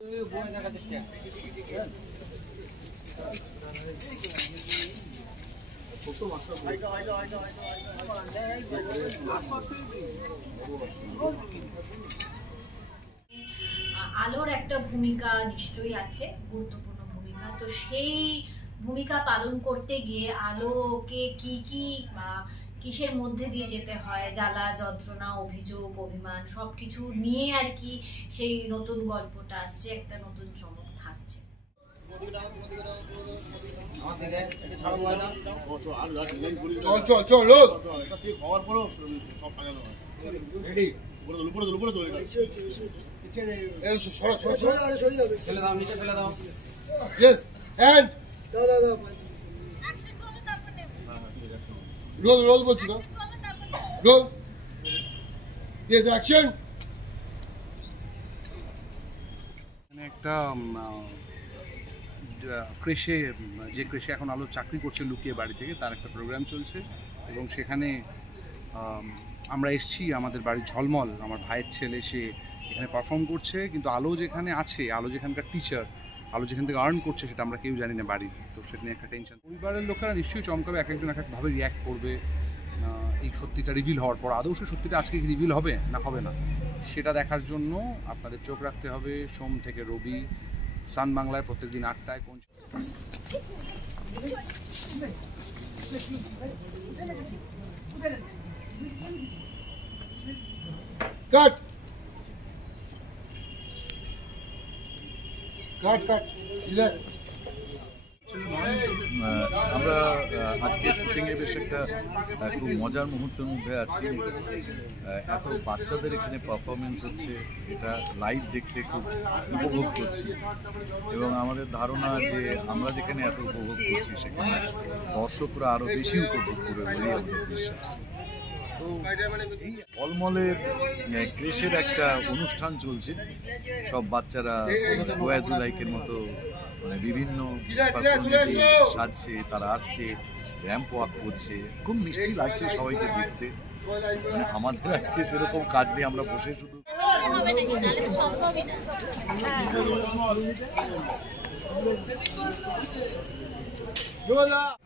আলোর একটা ভূমিকা নিশ্চয়ই আছে, গুরুত্বপূর্ণ ভূমিকা। তো সেই ভূমিকা পালন করতে গিয়ে আলোকে কি কি কিসের মধ্যে দিয়ে যেতে হয়, জ্বালা যন্ত্রণা, অভিযোগ, অভিমান সবকিছু নিয়ে আর কি সেই নতুন গল্পটা আসছে, একটা নতুন চমক থাকছে। রোল রোল বলছি না, রোল। Yes, action. একটা ক্রেশে, যে ক্রেশে এখন আলো চাকরি করছে লুকিয়ে বাড়ি থেকে, তার একটা প্রোগ্রাম চলছে এবং সেখানে আমরা এসেছি। আমাদের বাড়ির ঝলমল, আমার ভাইয়ের ছেলে, সে এখানে পারফর্ম করছে। কিন্তু আলো যেখানে আছে, আলো যেখানকার টিচার, আলো যেখান থেকে আর্ন করছে, সেটা আমরা কেউ জানি না বাড়ির। তো সেটা নিয়ে একটা টেনশন। পরিবারের লোকেরা নিশ্চয়ই চমকাবে, এক একজন এক একভাবে রিয়্যাক্ট করবে এই সত্যিটা রিভিল হওয়ার পর। আদৌ সত্যিটা আজকে রিভিল হবে না হবে না, সেটা দেখার জন্য আপনাদের চোখ রাখতে হবে সোম থেকে রবি সান বাংলায় প্রত্যেকদিন 8টায়। কোন কাট কাট কাট। আমরা আজকে শুটিংয়ে বেশ একটা খুব মজার মুহূর্তের মধ্যে আছি। এত বাচ্চাদের এখানে পারফরমেন্স হচ্ছে, যেটা লাইভ দেখতে খুব উপভোগ করছি এবং আমাদের ধারণা যে আমরা যেখানে এত উপভোগ করছি সেখানে দর্শকরা আরও বেশি উপভোগ করবে বলেই আমাদের বিশ্বাস। তো এই ঝলমলের ক্রেশের একটা অনুষ্ঠান চলছে, সব বাচ্চারা ওয়াজুলাইকের মতো মানে বিভিন্ন সাজছে, তারা আসছে, র্যাম্প ওয়াক করছে, খুব মিষ্টি লাগছে সবাইকে দেখতে। মানে আমাদের আজকে সেরকম কাজ নেই, আমরা বসে শুধু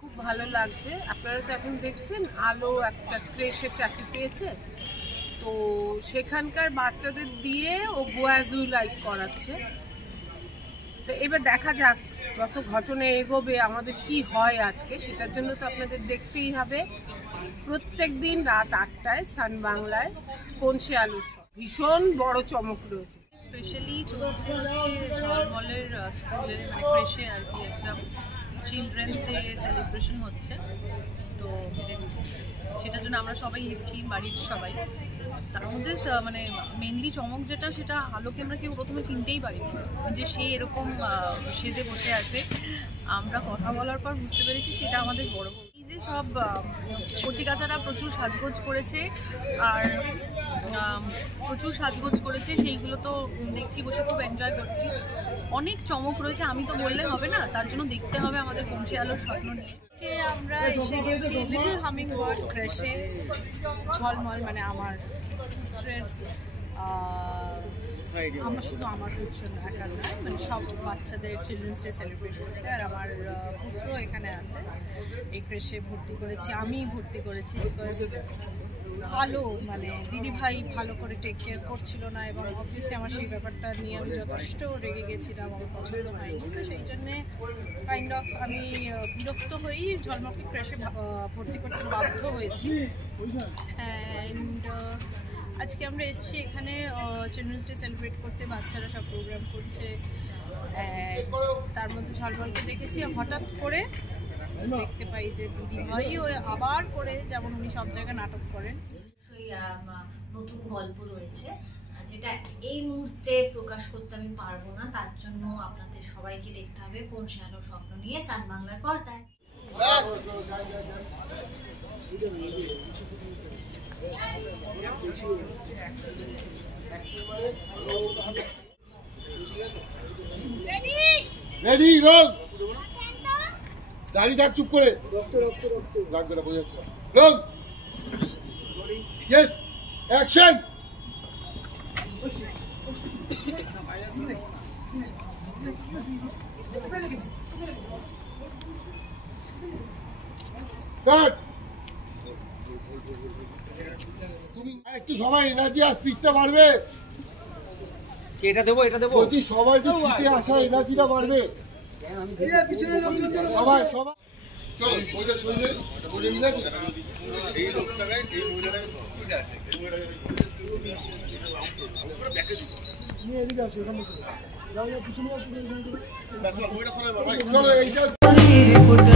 খুব ভালো লাগছে। আপনারা তো এখন দেখছেন আলো একটা ক্রেশের চাকরি পেয়েছে, তো সেখানকার বাচ্চাদের দিয়ে ও গোয়াজু লাইক করাচ্ছে। তো এবার দেখা যাক যত ঘটনা এগোবে আমাদের কি হয় আজকে, সেটার জন্য তো আপনাদের দেখতেই হবে। প্রত্যেক দিন রাত 8টায় সান বাংলায় কোন সে আলো। ভীষণ বড় চমক রয়েছে। স্পেশালি চলছে হচ্ছে ঝলমলের স্কুলে, মানে ক্রেশে আর কি, একটা চিলড্রেন্স ডে সেলিব্রেশন হচ্ছে। তো সেটার জন্য আমরা সবাই এসেছি, বাড়ির সবাই। তার মধ্যে মানে মেনলি চমক যেটা, সেটা আলোকে আমরা কেউ প্রথমে চিনতেই পারিনি যে সে এরকম সেজে বসে আছে। আমরা কথা বলার পর বুঝতে পেরেছি সেটা আমাদের বড় বউ। এই যে সব কচিকাচারা প্রচুর সাজগোজ করেছে, আর প্রচুর সাজগোজ করেছে, সেইগুলো তো দেখছি, বসে খুব এনজয় করছি। অনেক চমক রয়েছে, আমি তো বললে হবে না, তার জন্য দেখতে হবে আমাদের পৌঁছে আলোর স্বপ্ন নিয়ে। আমরা এসে গেছি লিটল হামিং বার্ড ক্রেশে ঝলমল, মানে আমার আমার শুধু আমার পুত্র একার নয়, মানে সব বাচ্চাদের চিলড্রেন্স ডে সেলিব্রেট করতে। আর আমার পুত্র এখানে আছে, এই ক্রেশে ভর্তি করেছি, আমি ভর্তি করেছি বিকজ আলো মানে দিদিভাই ভালো করে টেক কেয়ার করছিল না, এবং অবভিয়াসলি আমার সেই ব্যাপারটা নিয়ে আমি যথেষ্ট রেগে গেছিলাম, আমার পছন্দ হয়নি। তো সেই জন্যে কাইন্ড অফ আমি বিরক্ত হয়েই ঝলমলকে ক্রেশে ভর্তি করতে বাধ্য হয়েছি। অ্যান্ড আজকে আমরা এসেছি এখানে চিলড্রেন্স ডে সেলিব্রেট করতে, বাচ্চারা সব প্রোগ্রাম করছে। তার মধ্যে ঝলমলকে দেখেছি, হঠাৎ করে দেখতে পাই যে দিদিভাইও আবার করে, যেমন উনি সব জায়গায় নাটক করেন। নতুন গল্প রয়েছে যেটা এই মুহূর্তে প্রকাশ করতে আমি পারবো না, তার জন্য আপনাদের সবাইকে দেখতে হবে কোন সে আলোর স্বপ্ন নিয়ে সান বাংলার পর্দায়। Ready, roll. দাঁড়িয়ে থাক চুপ করে, রক্ত রক্ত রক্ত লাগবে না, বোঝা যাচ্ছে না। রোল। Yes, action. তুমি একটু সবাই এনার্জি আর স্পিডটা বাড়বে। এটা দেবো বলছি সবাই একটু ছুটে আসা এনার্জিটা বাড়বে। সবাই সবাই চলো ওইটা সরিয়ে ওইটা মিলে এই লোকটাকে এই মহিলাটাকে তুমি এদিকে আসো এখানে যাও পিছনে আসো চলো এইটা